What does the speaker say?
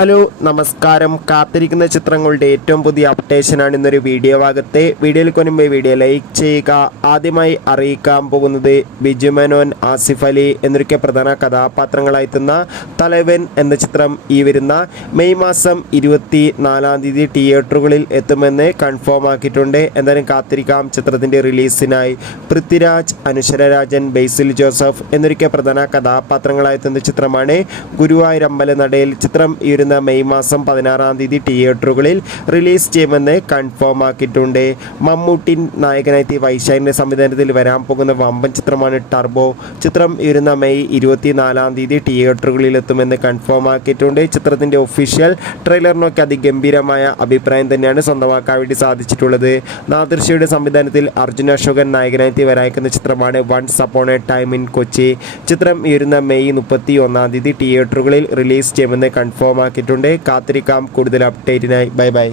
Hello നമസ്കാരം. കാത്തിരിക്കുന്ന ചിത്രങ്ങളുടെ ഏറ്റവും പുതിയ അപ്ഡേഷനാണ് ഇന്നൊരു വീഡിയോ ഭാഗത്തെ. വീഡിയോയിൽ കൊണ്ടുപോയി വീഡിയോ ലൈക്ക് ചെയ്യുക. ആദ്യമായി അറിയിക്കാൻ പോകുന്നത് ബിജു മേനോൻ, ആസിഫ് അലി എന്നൊക്കെ പ്രധാന കഥാപാത്രങ്ങളായെത്തുന്ന തലവൻ എന്ന ചിത്രം ഈ വരുന്ന മെയ് മാസം 24 തിയേറ്ററുകളിൽ എത്തുമെന്ന് കൺഫേം ആക്കിയിട്ടുണ്ട്. എന്തായാലും കാത്തിരിക്കാം ചിത്രത്തിൻ്റെ റിലീസിനായി. പൃഥ്വിരാജ്, അനുശ്വര രാജൻ, ബേസിൽ ജോസഫ് എന്നൊക്കെ പ്രധാന കഥാപാത്രങ്ങളായെത്തുന്ന ചിത്രമാണ് ഗുരുവായൂർ അമ്പലനടയിൽ. ചിത്രം ഈ മെയ് മാസം 16 തിയേറ്ററുകളിൽ റിലീസ് ചെയ്യുമെന്ന് കൺഫേം ആക്കിയിട്ടുണ്ട്. മമ്മൂട്ടി നായകനായി വൈശാഖിൻ്റെ സംവിധാനത്തിൽ വരാൻ പോകുന്ന വമ്പൻ ചിത്രമാണ് ടർബോ. ചിത്രം ഈ മെയ് 24 തിയേറ്ററുകളിൽ എത്തുമെന്ന് കൺഫേം ആക്കിയിട്ടുണ്ട്. ചിത്രത്തിൻ്റെ ഒഫീഷ്യൽ ട്രെയിലറിനൊക്കെ അതിഗംഭീരമായ അഭിപ്രായം തന്നെയാണ് സ്വന്തമാക്കാൻ വേണ്ടി സാധിച്ചിട്ടുള്ളത്. നാദിർഷയുടെ സംവിധാനത്തിൽ അർജുൻ അശോകൻ നായകനായി വരാനിരിക്കുന്ന ചിത്രമാണ് once upon a time in Kochi. ചിത്രം ഈ മെയ് 31 തിയേറ്ററുകളിൽ റിലീസ് ചെയ്യുമെന്ന് കൺഫേം ആക്കിയിട്ടുണ്ട്. കാത്തിരിക്കാം കൂടുതൽ അപ്ഡേറ്റിനായി. Bye bye.